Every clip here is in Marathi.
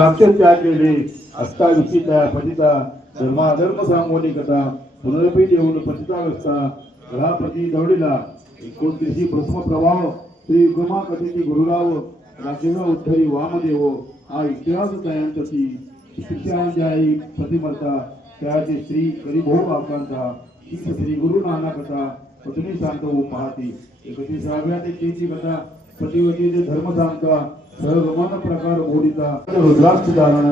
अत्यंत्याग केले असता विषयीच्या पतिता धर्माधर्म सांगोनी कथा पुनरपी देऊन पतितावस्था घरापती दौडीला 29 भस्म प्रभाव श्री उगमा कथेची गुरुराव राजेंद्र उद्धरी वामदेव हा इतिहास तयांची शिक्षांजाई प्रतिमर्ता त्याचे श्री गरीभोग आकांता श्री गुरु नानक कथा पत्नी शांत होऊन पाहती 31व्या ते 3ची कथा पतिवतीचे धर्म सांगता सर्वमान प्रकार बोधिता रुद्राक्ष धारण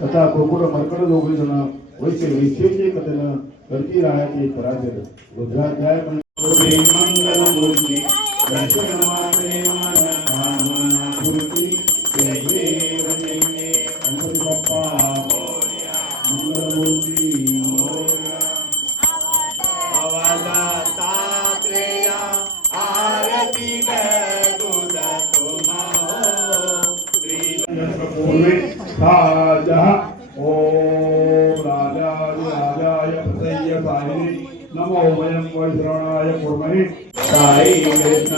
तथा कुकुट मरकट जोगीजन वैश्य वैश्यचे कथन करती राहायचे पराजय रुद्राध्याय मंगल मूर्ती दर्शन मात्रे मन कामना पूर्ती जय जय गणपती बाप्पा मोरया मंगल मूर्ती मोरया आवाजा तात्रेया आरती ओम राजाय प्रसय्य साई नमो वयं वैश्रवणाय कुर्महे साई कृष्ण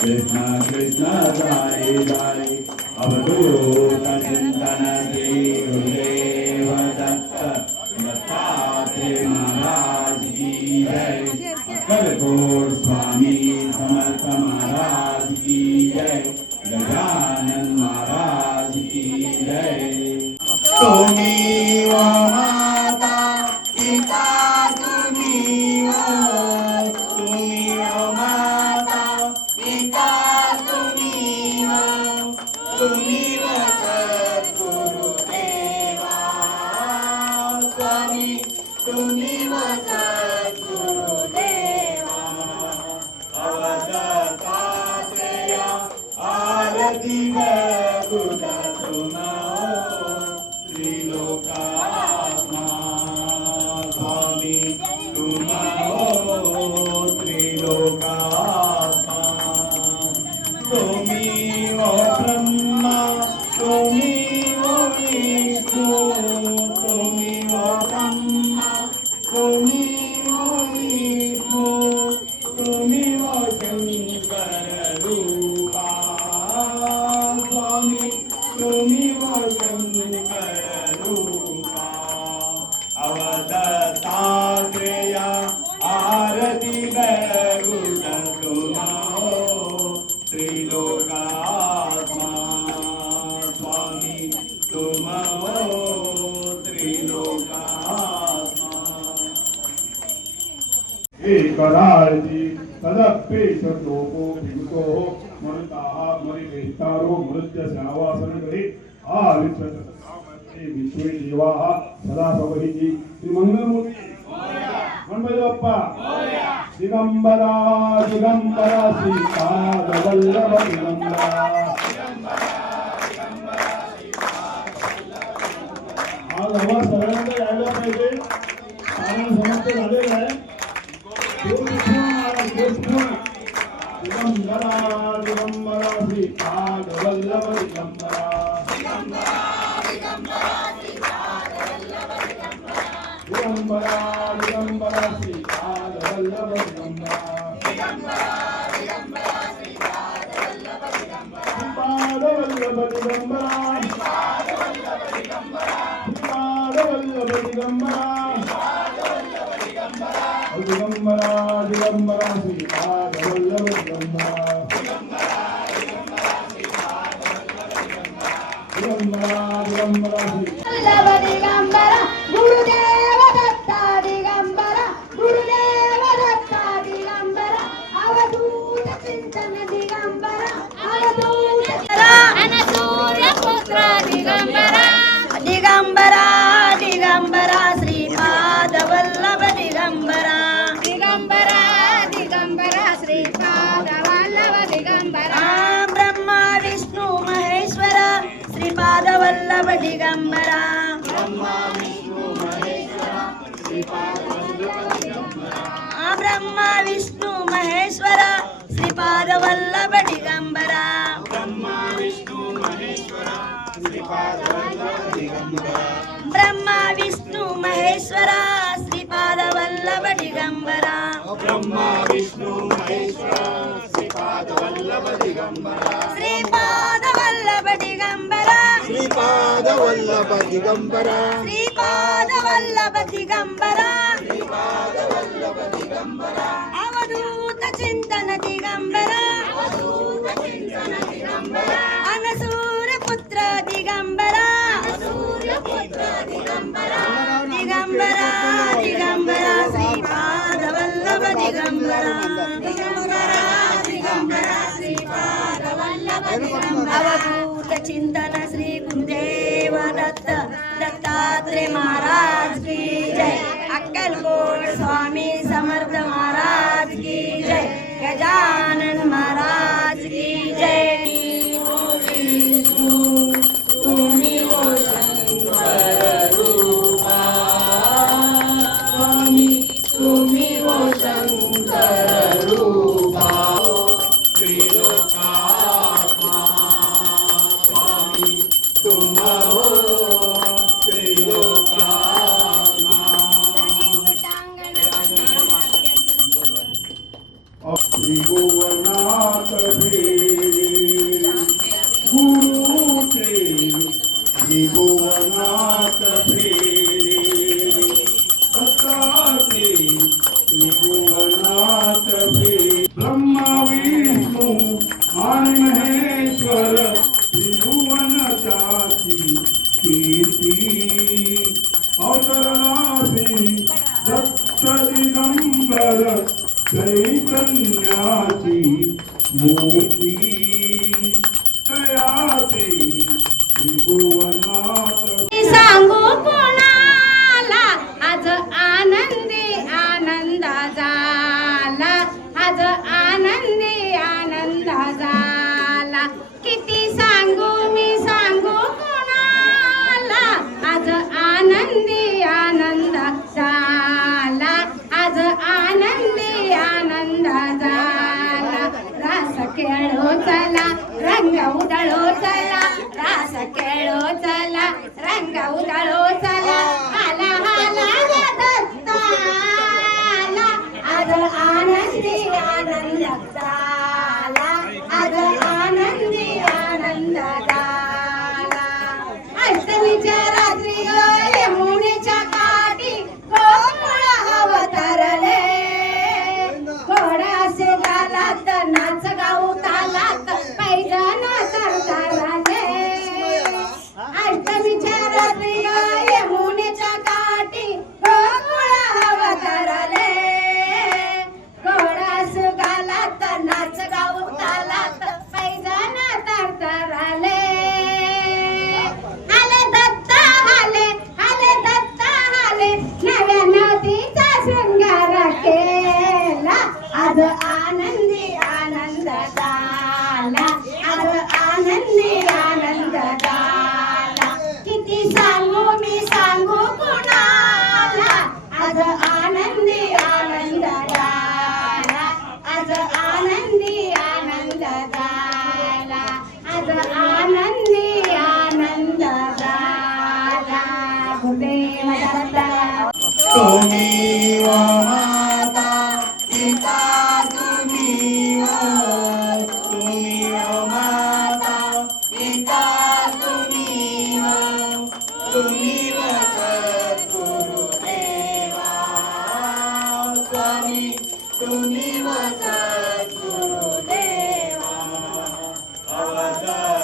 कृष्ण कृष्ण साई साई अवधूत चिंतन श्री गुरुदेव दत्त दत्तात्रेय महाराज की जय अक्कलकोट स्वामी समर्थ महाराज की जय गजानन महाराज की जय तुम्ही व माता पिता तुम्ही व माता पिता तुम्ही व सद्गुरु देवा स्वामी तुम्ही व सद्गुरु देवा अवधूतात्रेय आरती गुदा तुम्हा त्रिलोकात्मा स्वामी तुम्हा त्रिलोकात्मा तुम्ही व ब्रह्मा तुम्ही व विष्णू तुम्ही व ब्रह्मा तुम्ही व विष्णू तुम्ही व शंकर रूपा स्वामी तुम्ही व शंकर रूपा अवधूतात्रेय आरती गुण तुम्हा त्रिलोकात्मा स्वामी तुम्हा त्रिलोकात्मा एकराजी तदप्पे शब्दोको भिगुतो मनताहा मरिवेष्टारो मृत्य श्रावासन करे आविच्छते विश्वे देवाः सदा सवहिती श्री मंगलमूर्ती गणपती बाप्पा दिगंबरा दिगंबरा श्रीपाद वल्लभ दिगंबरा आज आवाज सगळ्यांना यायला पाहिजे कारण समाप्त झालेलं आहे दिगंबरा दिगंबरा श्रीपाद वल्लभ दिगंबरा दिगंबरा दिगंबरा श्रीपाद वल्लभ दिगंबरा श्रीपाद वल्लभ दिगंबरा श्रीपाद वल्लभ दिगंबरा दिगंबरा दिगंबरा श्रीपाद वल्लभ दिगंबरा दिगंबरा दिगंबरा वल्लभ दिगंबरा गुरुदेव दत्ता दिगंबरा गुरुदेव दत्ता दिगंबरा अवधूत चिंतन दिगंबरा अवधूत अनसूय पुत्र दिगंबरा दिगंबरा दिगंबरा श्रीपाद वल्लभ दिगंबरा दिगंबरा दिगंबरा श्रीपाद वल्लभ दिगंबरा ब्रह्मा विष्णु महेश्वर श्रीपाद वल्लभ दिगंबरा ब्रह्मा विष्णु महेश्वर श्रीपाद वल्लभ दिगंबरा ब्रह्मा विष्णु महेश्वर श्रीपाद वल्लभ दिगंबरा ब्रह्मा विष्णु महेश्वर श्रीपाद वल्लभ दिगंबरा ब्रह्मा विष्णु महेश्वर श्रीपाद वल्लभ दिगंबरा ब्रह्मा विष्णु महेश्वर श्रीपाद वल्लभ दिगंबरा श्रीपाद वल्लभ दिगंबरा श्रीपाद वल्लभ दिगंबरा श्रीपाद वल्लभ दिगंबरा अवधूत चिंतन दिगंबरा अनसूर पुत्र दिगंबरा दिगंबरा दिगंबरा श्रीपाद वल्लभ दिगंबरा दिगंबरा श्रीपाद वल्लभ अवधूत चिंतन श्री गुरुदेव दत्त दत्तात्रेय महाराज की जय अक्कलकोट स्वामी समर्थ महाराज की जय गजानन महाराज की जय तुम्ही वो शंकर रूपा तुम्ही वो शंकर रूपा त्रिलोकात्मा स्वामी तुम हो त्रिलोकात्मा त्रिभुवनाथ भेद गुरु ते त्रिभुवनाथ भेद दत्ताते त्रिभुवनाथ भेद ब्रह्मा विष्णु आणि महेश्वर त्रिभुवन जाती कीर्ती अवतरणासी दत्त दिगंबर चैतन्याची मूर्ती तयाते त्रिभुवनाथ सांगू कोणाला आज आनंदी आनंद झाला आज आनंदी आनंद झाला किती सांगू मी सांगू कोणाला आज आनंदी आनंद झाला आज आनंदी आनंद झाला रास खेळो चला रंग उधळो चला रास खेळो चला रंग उधळो चला हाला हाला दत्ताला आज आनंदी आनंद झाला आज आनंदी आनंद झाला अष्टमीच्या रात्री यमुनेच्या काठी गोकुळ अवतरले घोडासे गालात नाच गाऊ तालात पैजण तरतरले अष्टमीच्या रात्री यमुनेच्या काठी गोकुळ अवतरले घोडासे गालात नाच गाऊ तालात पैजण तरतरले आले दत्ता आले आले दत्ता आले नव्या नदीचा शृंगार केला आज आनंदी आनंद झाला आज आनंदी आनंद झाला किती सांगू मी सांगू कुणाला आज आनंदी आनंद झाला आज आनंदी आनंद झाला आज आनंदी आनंद झाला गुरुदेव दत्ता तुम्ही वो माता पिता तुम्ही वो माता पिता तुम्ही वो सद्गुरुदेवा स्वामी तुम्ही वो सद्गुरुदेवा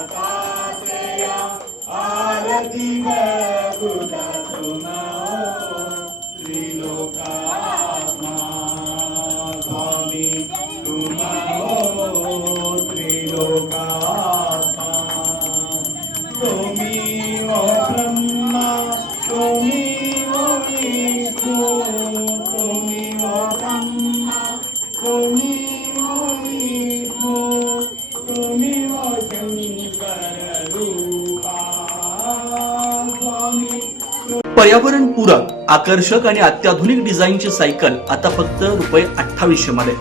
अवधूतात्रेय आरती गुरुदा तुम त्रिलोकात्मा स्वामी तुम त्रिलोकात्मा तुम्ही वो ब्रह्मा तुम्ही वो विष्णु तुम्ही वो ब्रह्मा तुम्ही वो विष्णु तुम्ही वो शंकर रूपा स्वामी पर्यावरण पूरक आकर्षक आणि अत्याधुनिक डिझाईनची सायकल आता फक्त ₹2800 मध्ये.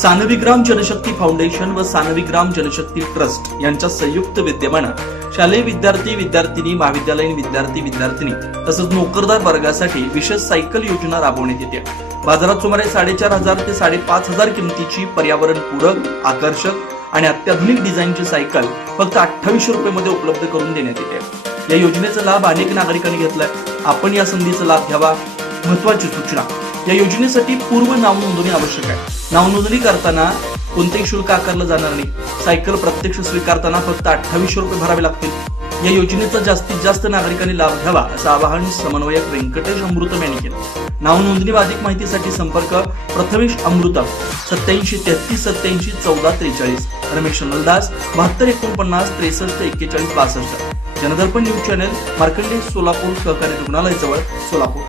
सानविग्राम जनशक्ती फाउंडेशन व सानविग्राम जनशक्ती ट्रस्ट यांच्या संयुक्त विद्यमानं शालेय विद्यार्थी विद्यार्थिनी महाविद्यालयीन विद्यार्थी विद्यार्थिनी तसंच नोकरदार वर्गासाठी विशेष सायकल योजना राबवण्यात येते. बाजारात सुमारे 4500 ते 5500 किमतीची पर्यावरण पूरक आकर्षक आणि अत्याधुनिक डिझाईनची सायकल फक्त 2800 रुपये मध्ये उपलब्ध करून देण्यात येते। या योजनेचा लाभ अनेक नागरिकांनी घेतलाय। आपण या संधीचा लाभ घ्यावा। महत्त्वाची सूचना, या योजनेसाठी पूर्व नाव नोंदणी आवश्यक आहे। नाव नोंदणी करताना कोणतेही शुल्क आकारलं जाणार नाही। सायकल प्रत्यक्ष स्वीकारताना फक्त 2800 रुपये भरावे लागतील। या योजनेचा जास्तीत जास्त नागरिकांनी लाभ घ्यावा असं आवाहन समन्वयक व्यंकटेश अमृतम यांनी केलं। नाव नोंदणी व अधिक माहितीसाठी संपर्क प्रथमेश अमृतम 87 33 87 14 43, रमेश नलदास 72 49 63 41 62। जनदर्पण न्यूज चॅनल, मार्कंडेय सोलापूर सहकारी रुग्णालय जवळ, सोलापूर।